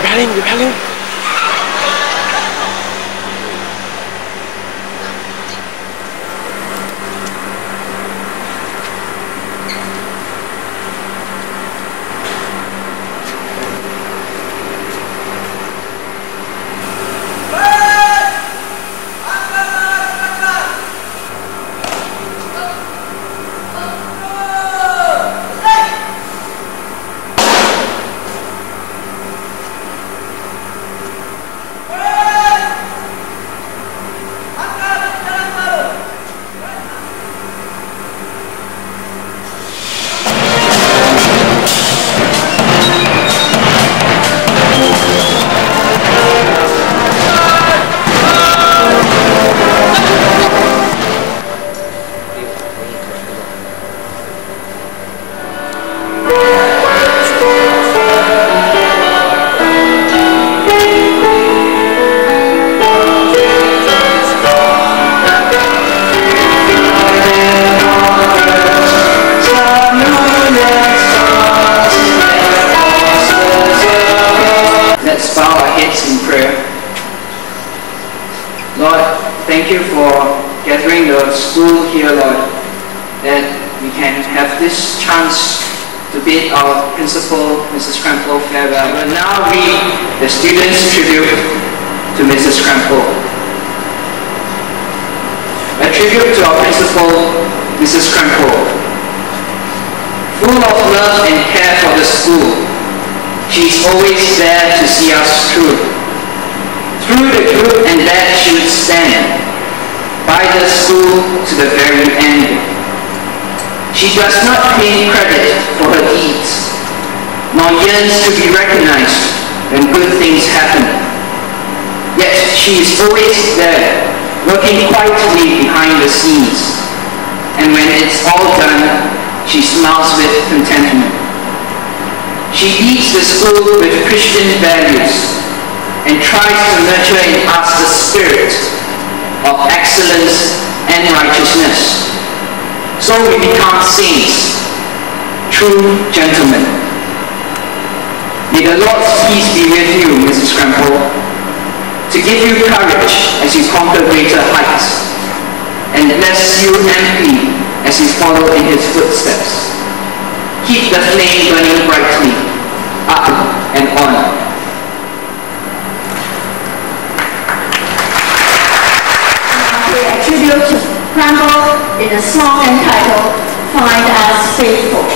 repelling. Lord, thank you for gathering the school here, Lord, that we can have this chance to bid our principal, Mrs. Krempl, farewell. I will now read the students' tribute to Mrs. Krempl. A tribute to our principal, Mrs. Krempl. Full of love and care for the school, she is always there to see us through. Through the good and bad she would stand, by the school to the very end. She does not claim credit for her deeds, nor yearns to be recognized when good things happen. Yet she is always there, working quietly behind the scenes. And when it's all done, she smiles with contentment. She leads the school with Christian values and tries to nurture in us the spirit of excellence and righteousness. So we become saints, true gentlemen. May the Lord's peace be with you, Mrs. Krempl, to give you courage as you conquer greater heights, and bless you amply as you follow in his footsteps. Keep the flame burning brightly, up and on. A tribute to Krempl in a song entitled Find Us Faithful.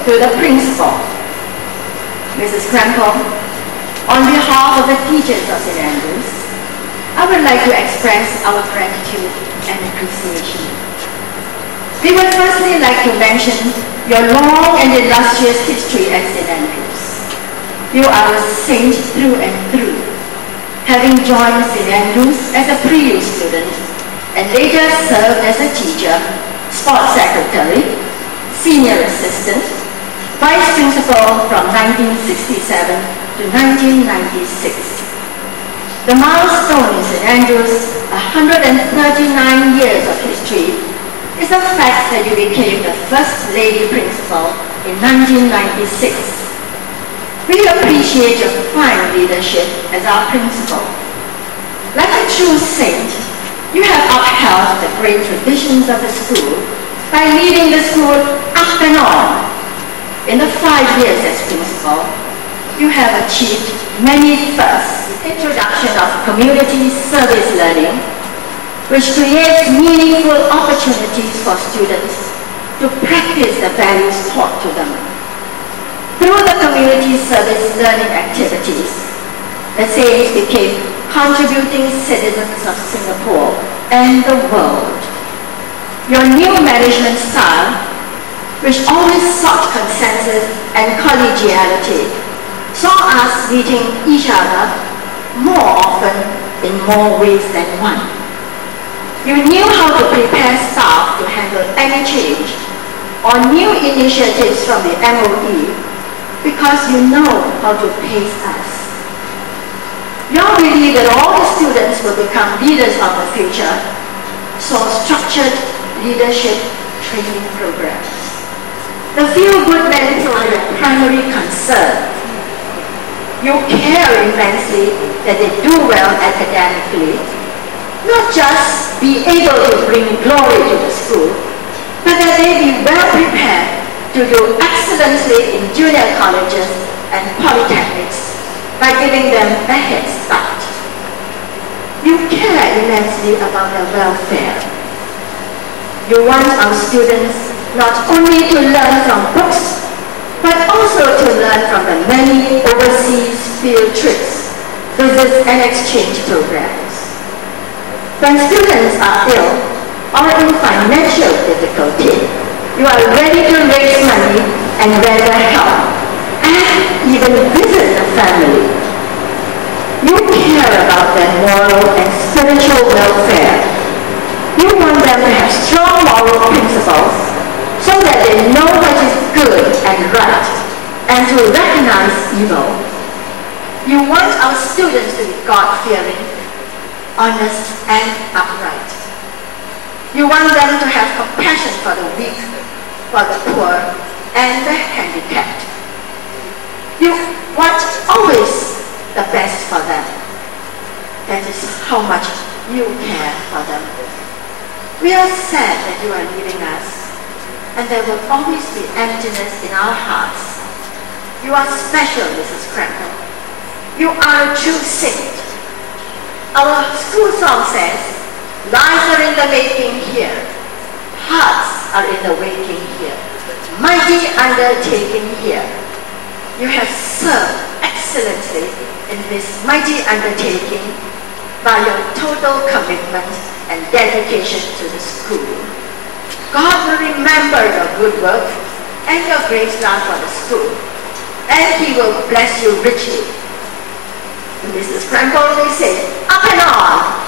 To the principal, Mrs. Krempl, on behalf of the teachers of St. Andrews, I would like to express our gratitude and appreciation. We would firstly like to mention your long and illustrious history at St. Andrews. You are a saint through and through, having joined St. Andrews as a pre-U student and later served as a teacher, sports secretary, senior assistant, vice principal from 1967 to 1996. The milestone in St. Andrews, 139 years of history, is the fact that you became the first lady principal in 1996. We appreciate your fine leadership as our principal. Like a true saint, you have upheld the great traditions of the school by leading the school up and on. In the 5 years as principal, you have achieved many firsts. Introduction of community service learning, which creates meaningful opportunities for students to practice the values taught to them. Through the community service learning activities, the Saints became contributing citizens of Singapore and the world. Your new management style, which always sought consensus and collegiality, saw us meeting each other more often in more ways than one. You knew how to prepare staff to handle any change or new initiatives from the MOE because you know how to pace us. Your belief that all the students will become leaders of the future saw structured leadership training programs. The Feel Good Men are your primary concern. You care immensely that they do well academically, not just be able to bring glory to the school, but that they be well prepared to do excellently in junior colleges and polytechnics by giving them a head start. You care immensely about their welfare. You want our students not only to learn from books, but also to learn from the many overseas field trips, visits and exchange programs. When students are ill or in financial difficulty, you are ready to raise money and render help, and even visit the family. You care about their moral and spiritual welfare. You want them to have strong moral principles so that they know what is good and right, and to recognize evil. You want our students to be God-fearing, honest, and upright. You want them to have compassion for the weak, for the poor, and the handicapped. You want always the best for them. That is how much you care for them. We are sad that you are leaving us, and there will always be emptiness in our hearts. You are special, Mrs. Krempl. You are a true saint. Our school song says, lives are in the making here, hearts are in the waking here, mighty undertaking here. You have served excellently in this mighty undertaking by your total commitment and dedication to the school. God will remember your good work and your great love for the school, and He will bless you richly. Mrs. Krempl, we say, up and on!